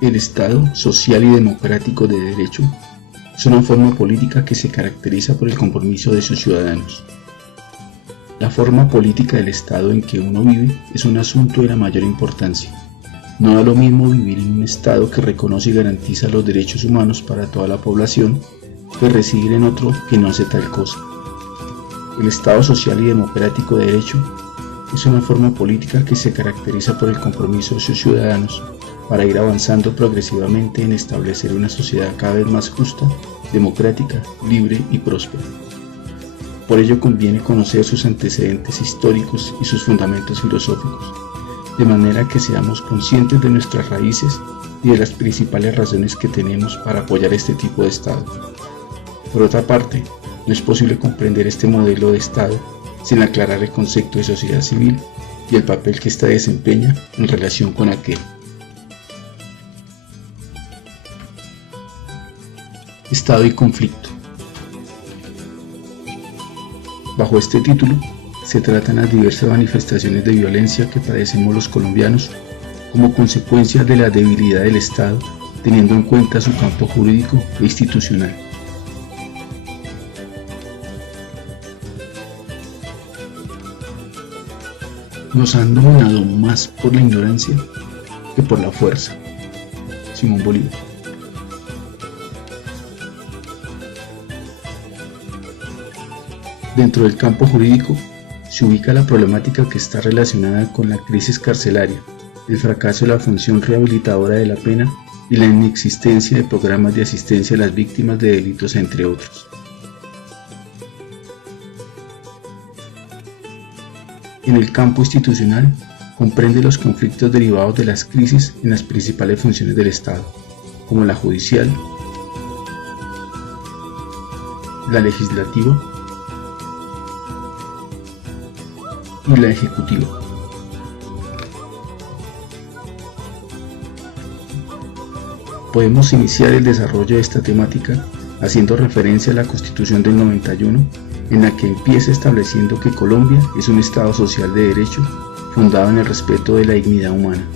El Estado social y democrático de derecho es una forma política que se caracteriza por el compromiso de sus ciudadanos. La forma política del Estado en que uno vive es un asunto de la mayor importancia. No da lo mismo vivir en un Estado que reconoce y garantiza los derechos humanos para toda la población que residir en otro que no hace tal cosa. El Estado social y democrático de derecho es una forma política que se caracteriza por el compromiso de sus ciudadanos para ir avanzando progresivamente en establecer una sociedad cada vez más justa, democrática, libre y próspera. Por ello conviene conocer sus antecedentes históricos y sus fundamentos filosóficos, de manera que seamos conscientes de nuestras raíces y de las principales razones que tenemos para apoyar este tipo de Estado. Por otra parte, no es posible comprender este modelo de Estado sin aclarar el concepto de sociedad civil y el papel que ésta desempeña en relación con aquel. Estado y conflicto. Bajo este título se tratan las diversas manifestaciones de violencia que padecemos los colombianos como consecuencia de la debilidad del Estado, teniendo en cuenta su campo jurídico e institucional. Nos han dominado más por la ignorancia que por la fuerza. Simón Bolívar. Dentro del campo jurídico se ubica la problemática que está relacionada con la crisis carcelaria, el fracaso de la función rehabilitadora de la pena y la inexistencia de programas de asistencia a las víctimas de delitos, entre otros. En el campo institucional comprende los conflictos derivados de las crisis en las principales funciones del Estado, como la judicial, la legislativa y la ejecutiva. Podemos iniciar el desarrollo de esta temática haciendo referencia a la Constitución del 91, en la que empieza estableciendo que Colombia es un Estado social de derecho fundado en el respeto de la dignidad humana.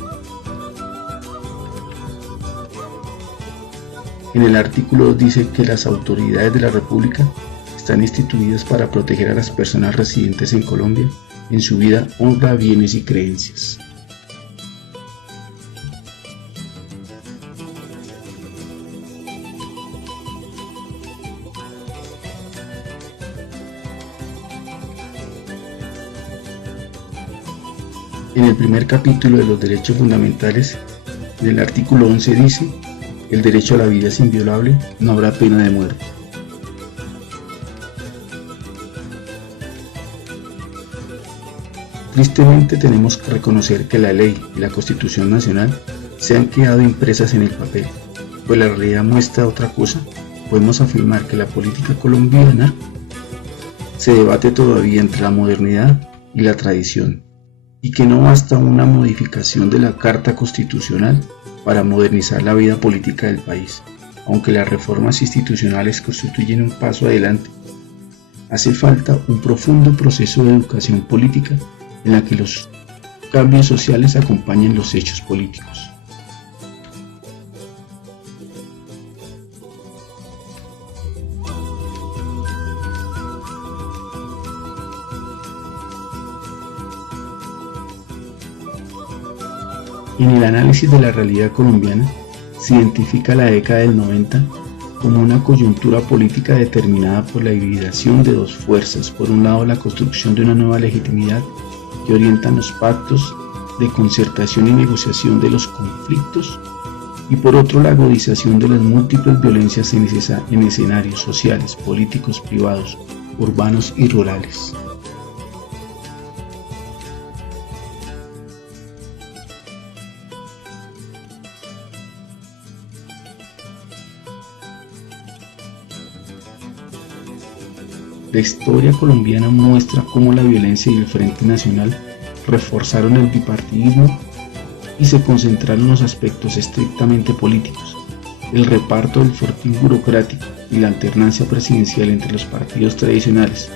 En el artículo 2 dice que las autoridades de la República están instituidas para proteger a las personas residentes en Colombia en su vida, honra, bienes y creencias. En el primer capítulo de los derechos fundamentales, en el artículo 11 dice: el derecho a la vida es inviolable, no habrá pena de muerte. Tristemente tenemos que reconocer que la ley y la Constitución Nacional se han quedado impresas en el papel, pues la realidad muestra otra cosa. Podemos afirmar que la política colombiana se debate todavía entre la modernidad y la tradición, y que no basta una modificación de la Carta Constitucional para modernizar la vida política del país, aunque las reformas institucionales constituyen un paso adelante. Hace falta un profundo proceso de educación política en la que los cambios sociales acompañen los hechos políticos. En el análisis de la realidad colombiana se identifica la década del 90 como una coyuntura política determinada por la hibridación de dos fuerzas: por un lado la construcción de una nueva legitimidad que orientan los pactos de concertación y negociación de los conflictos, y por otro la agudización de las múltiples violencias en escenarios sociales, políticos, privados, urbanos y rurales. La historia colombiana muestra cómo la violencia y el Frente Nacional reforzaron el bipartidismo y se concentraron en los aspectos estrictamente políticos, el reparto del fortín burocrático y la alternancia presidencial entre los partidos tradicionales,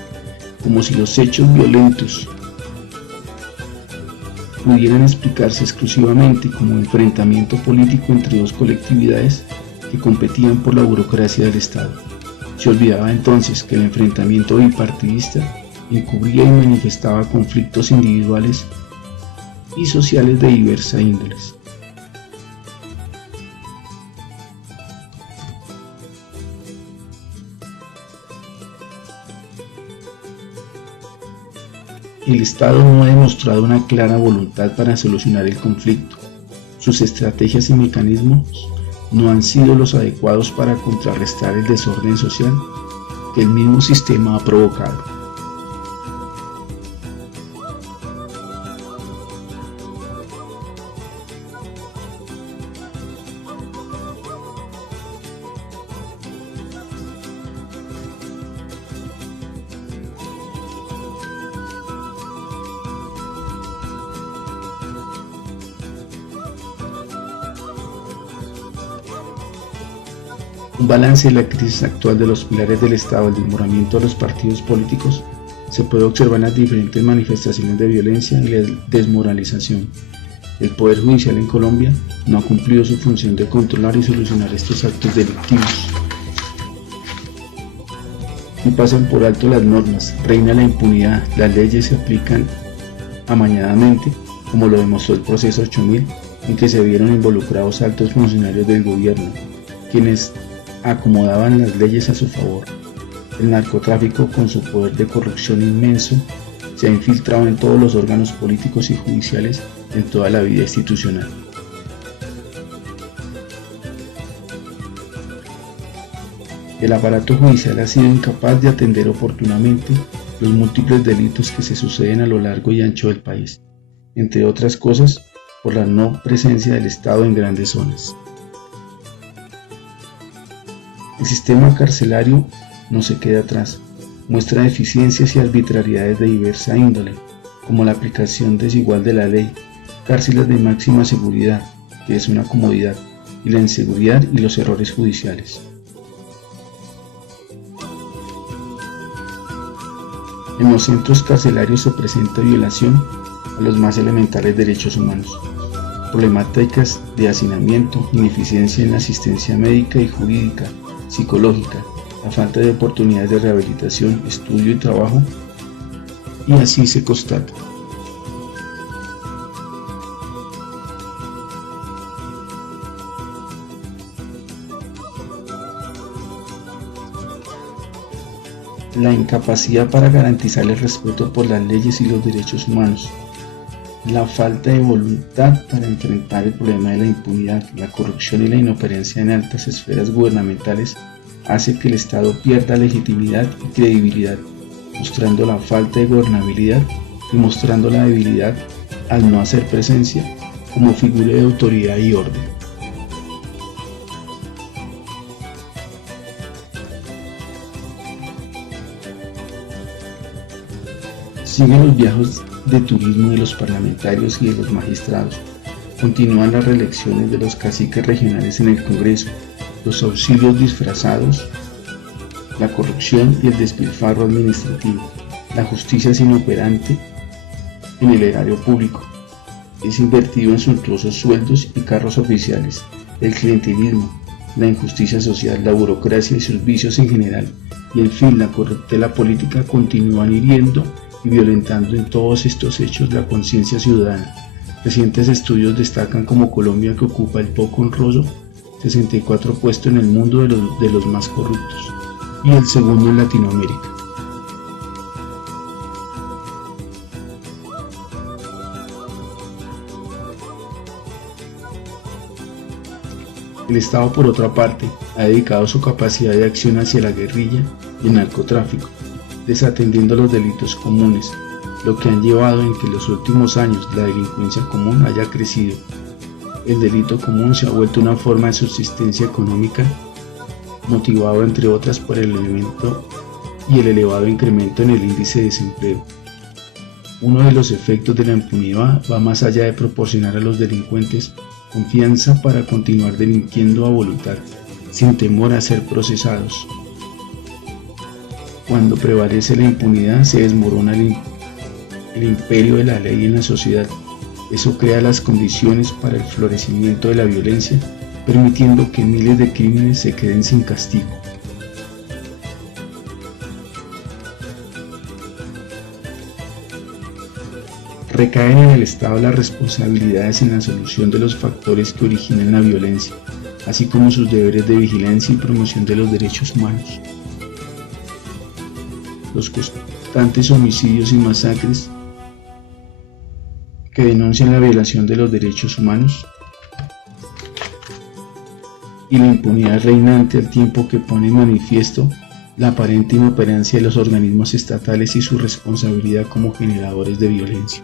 como si los hechos violentos pudieran explicarse exclusivamente como enfrentamiento político entre dos colectividades que competían por la burocracia del Estado. Se olvidaba entonces que el enfrentamiento bipartidista encubría y manifestaba conflictos individuales y sociales de diversa índole. El Estado no ha demostrado una clara voluntad para solucionar el conflicto. Sus estrategias y mecanismos no han sido los adecuados para contrarrestar el desorden social que el mismo sistema ha provocado. Un balance de la crisis actual de los pilares del Estado, el desmoronamiento de los partidos políticos, se puede observar en las diferentes manifestaciones de violencia y la desmoralización. El Poder Judicial en Colombia no ha cumplido su función de controlar y solucionar estos actos delictivos. Y pasan por alto las normas, reina la impunidad, las leyes se aplican amañadamente, como lo demostró el proceso 8000, en que se vieron involucrados altos funcionarios del gobierno, quienes acomodaban las leyes a su favor. El narcotráfico, con su poder de corrupción inmenso, se ha infiltrado en todos los órganos políticos y judiciales en toda la vida institucional. El aparato judicial ha sido incapaz de atender oportunamente los múltiples delitos que se suceden a lo largo y ancho del país, entre otras cosas por la no presencia del Estado en grandes zonas. El sistema carcelario no se queda atrás, muestra deficiencias y arbitrariedades de diversa índole, como la aplicación desigual de la ley, cárceles de máxima seguridad, que es una comodidad, y la inseguridad y los errores judiciales. En los centros carcelarios se presenta violación a los más elementales derechos humanos, problemáticas de hacinamiento, ineficiencia en la asistencia médica y jurídica, psicológica, la falta de oportunidades de rehabilitación, estudio y trabajo, y así se constata. La incapacidad para garantizar el respeto por las leyes y los derechos humanos, la falta de voluntad para enfrentar el problema de la impunidad, la corrupción y la inoperancia en altas esferas gubernamentales hace que el Estado pierda legitimidad y credibilidad, mostrando la falta de gobernabilidad y mostrando la debilidad al no hacer presencia como figura de autoridad y orden. Siguen los viajes de turismo de los parlamentarios y de los magistrados. Continúan las reelecciones de los caciques regionales en el Congreso, los auxilios disfrazados, la corrupción y el despilfarro administrativo. La justicia es inoperante en el erario público. Es invertido en suntuosos sueldos y carros oficiales. El clientelismo, la injusticia social, la burocracia y sus vicios en general, y en fin la corruptela política continúan hiriendo y violentando en todos estos hechos la conciencia ciudadana. Recientes estudios destacan como Colombia, que ocupa el poco honroso 64 puesto en el mundo de los más corruptos y el segundo en Latinoamérica. El Estado, por otra parte, ha dedicado su capacidad de acción hacia la guerrilla y el narcotráfico, desatendiendo los delitos comunes, lo que han llevado en que en los últimos años la delincuencia común haya crecido. El delito común se ha vuelto una forma de subsistencia económica, motivado entre otras por el elemento y el elevado incremento en el índice de desempleo. Uno de los efectos de la impunidad va más allá de proporcionar a los delincuentes confianza para continuar delinquiendo a voluntad, sin temor a ser procesados. Cuando prevalece la impunidad se desmorona el imperio de la ley en la sociedad, Eso crea las condiciones para el florecimiento de la violencia, permitiendo que miles de crímenes se queden sin castigo. Recaen en el Estado las responsabilidades en la solución de los factores que originan la violencia, así como sus deberes de vigilancia y promoción de los derechos humanos. Los constantes homicidios y masacres que denuncian la violación de los derechos humanos y la impunidad reinante al tiempo que pone en manifiesto la aparente inoperancia de los organismos estatales y su responsabilidad como generadores de violencia.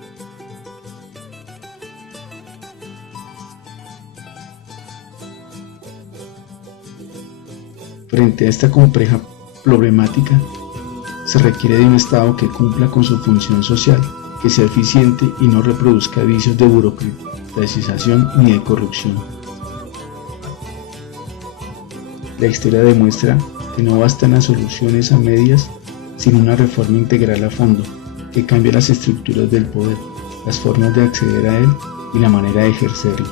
Frente a esta compleja problemática, se requiere de un Estado que cumpla con su función social, que sea eficiente y no reproduzca vicios de burocratización ni de corrupción. La historia demuestra que no bastan las soluciones a medias, sino una reforma integral a fondo, que cambie las estructuras del poder, las formas de acceder a él y la manera de ejercerlo.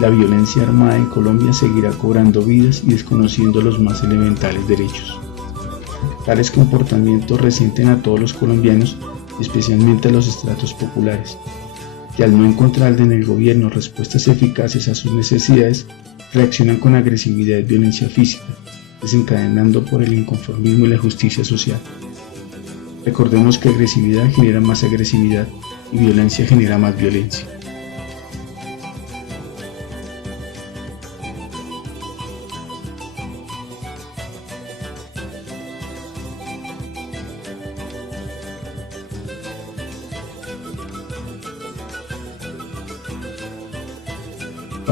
La violencia armada en Colombia seguirá cobrando vidas y desconociendo los más elementales derechos. Tales comportamientos resienten a todos los colombianos, especialmente a los estratos populares, que al no encontrar en el gobierno respuestas eficaces a sus necesidades, reaccionan con agresividad y violencia física, desencadenando por el inconformismo y la justicia social. Recordemos que agresividad genera más agresividad y violencia genera más violencia.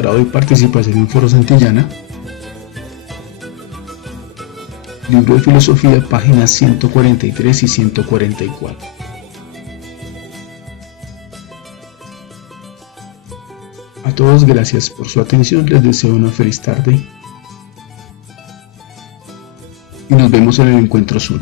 Para hoy participación en Foro Santillana. Libro de Filosofía, páginas 143 y 144. A todos gracias por su atención, les deseo una feliz tarde y nos vemos en el encuentro Zoom.